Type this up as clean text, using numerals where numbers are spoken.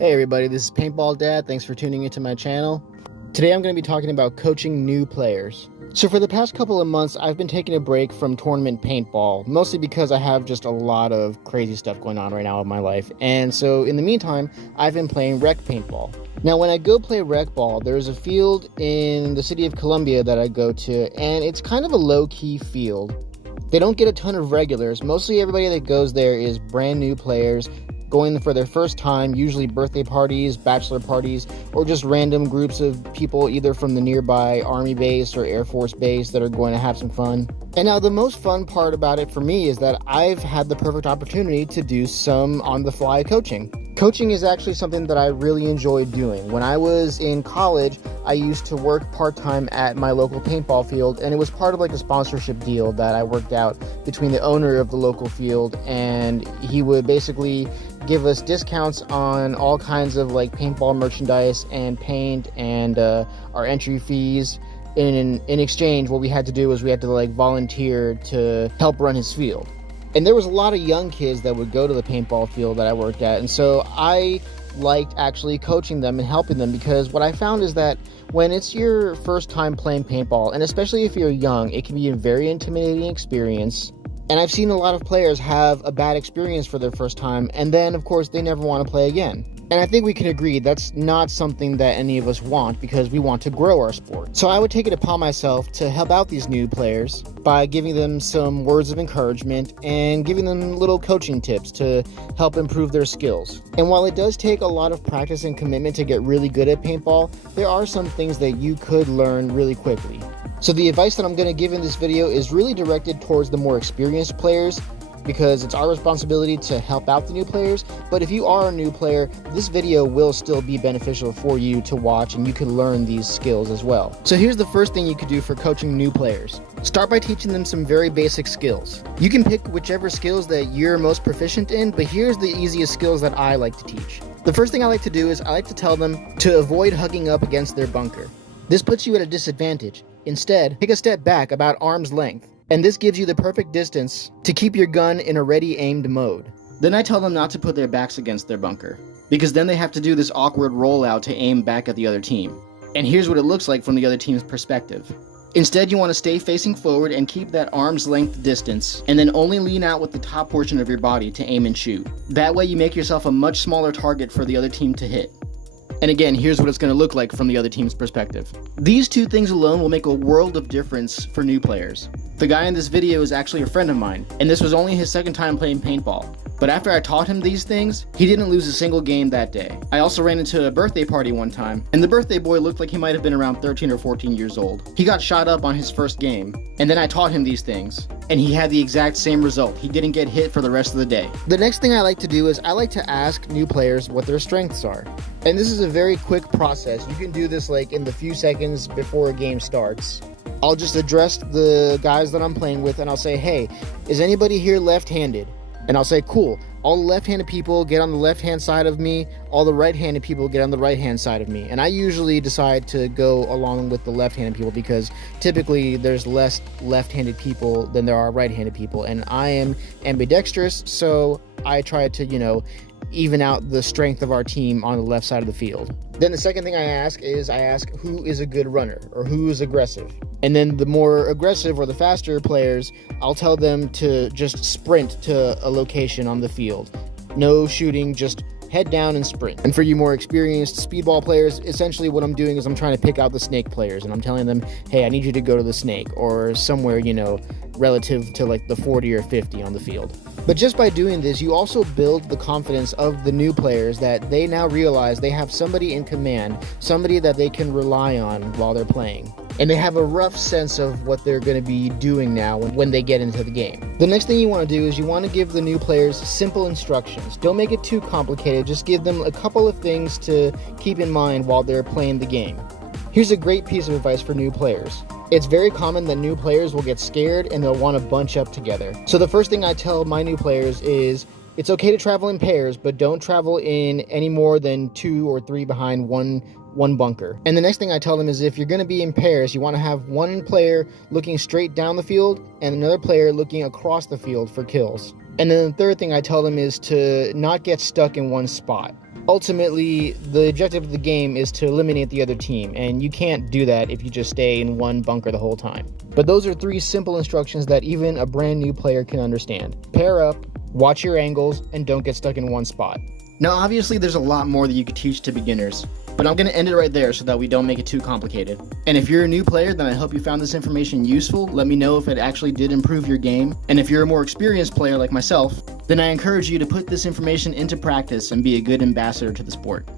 Hey everybody, this is Paintball Dad. Thanks for tuning into my channel. Today I'm going to be talking about coaching new players. So for the past couple of months, I've been taking a break from tournament paintball, mostly because I have just a lot of crazy stuff going on right now in my life. And so in the meantime, I've been playing rec paintball. Now when I go play rec ball, there's a field in the city of Columbia that I go to, and it's kind of a low-key field. They don't get a ton of regulars. Mostly everybody that goes there is brand new players going for their first time, usually birthday parties, bachelor parties, or just random groups of people either from the nearby Army base or Air Force base that are going to have some fun. And now the most fun part about it for me is that I've had the perfect opportunity to do some on-the-fly coaching. Coaching is actually something that I really enjoyed doing. When I was in college, I used to work part-time at my local paintball field, and it was part of like a sponsorship deal that I worked out between the owner of the local field, and he would basically give us discounts on all kinds of like paintball merchandise and paint and our entry fees. In exchange, what we had to do was we had to like volunteer to help run his field. And there was a lot of young kids that would go to the paintball field that I worked at, and so I liked actually coaching them and helping them, because what I found is that when it's your first time playing paintball, and especially if you're young, it can be a very intimidating experience. And I've seen a lot of players have a bad experience for their first time, and then of course they never want to play again. And I think we can agree that's not something that any of us want, because we want to grow our sport. So I would take it upon myself to help out these new players by giving them some words of encouragement and giving them little coaching tips to help improve their skills. And while it does take a lot of practice and commitment to get really good at paintball, there are some things that you could learn really quickly. So the advice that I'm going to give in this video is really directed towards the more experienced players, because it's our responsibility to help out the new players. But if you are a new player, this video will still be beneficial for you to watch, and you can learn these skills as well. So here's the first thing you could do for coaching new players. Start by teaching them some very basic skills. You can pick whichever skills that you're most proficient in, but here's the easiest skills that I like to teach. The first thing I like to do is I like to tell them to avoid hugging up against their bunker. This puts you at a disadvantage. Instead, take a step back about arm's length, and this gives you the perfect distance to keep your gun in a ready aimed mode. Then I tell them not to put their backs against their bunker, because then they have to do this awkward rollout to aim back at the other team. And here's what it looks like from the other team's perspective. Instead, you want to stay facing forward and keep that arm's length distance, and then only lean out with the top portion of your body to aim and shoot. That way you make yourself a much smaller target for the other team to hit. And again, here's what it's going to look like from the other team's perspective. These two things alone will make a world of difference for new players. The guy in this video is actually a friend of mine, and this was only his second time playing paintball. But after I taught him these things, he didn't lose a single game that day. I also ran into a birthday party one time, and the birthday boy looked like he might have been around 13 or 14 years old. He got shot up on his first game, and then I taught him these things, and he had the exact same result. He didn't get hit for the rest of the day. The next thing I like to do is I like to ask new players what their strengths are. And this is a very quick process. You can do this like in the few seconds before a game starts. I'll just address the guys that I'm playing with, and I'll say, hey, is anybody here left-handed? And I'll say, cool, all the left-handed people get on the left-hand side of me, all the right-handed people get on the right-hand side of me. And I usually decide to go along with the left-handed people, because typically there's less left-handed people than there are right-handed people. And I am ambidextrous, so I try to, even out the strength of our team on the left side of the field. Then the second thing I ask who is a good runner, or who is aggressive. And then the more aggressive or the faster players, I'll tell them to just sprint to a location on the field. No shooting, just head down and sprint. And for you more experienced speedball players, essentially what I'm doing is I'm trying to pick out the snake players, and I'm telling them, hey, I need you to go to the snake, or somewhere, relative to like the 40 or 50 on the field. But just by doing this, you also build the confidence of the new players, that they now realize they have somebody in command, somebody that they can rely on while they're playing. And they have a rough sense of what they're going to be doing now when they get into the game. The next thing you want to do is you want to give the new players simple instructions. Don't make it too complicated, just give them a couple of things to keep in mind while they're playing the game. Here's a great piece of advice for new players. It's very common that new players will get scared and they'll want to bunch up together. So the first thing I tell my new players is, it's okay to travel in pairs, but don't travel in any more than 2 or 3 behind one bunker. And the next thing I tell them is, if you're going to be in pairs, you want to have one player looking straight down the field and another player looking across the field for kills. And then the third thing I tell them is to not get stuck in one spot. Ultimately, the objective of the game is to eliminate the other team, and you can't do that if you just stay in one bunker the whole time. But those are 3 simple instructions that even a brand new player can understand. Pair up, watch your angles, and don't get stuck in one spot. Now obviously there's a lot more that you could teach to beginners, but I'm going to end it right there so that we don't make it too complicated. And if you're a new player, then I hope you found this information useful. Let me know if it actually did improve your game. And if you're a more experienced player like myself, then I encourage you to put this information into practice and be a good ambassador to the sport.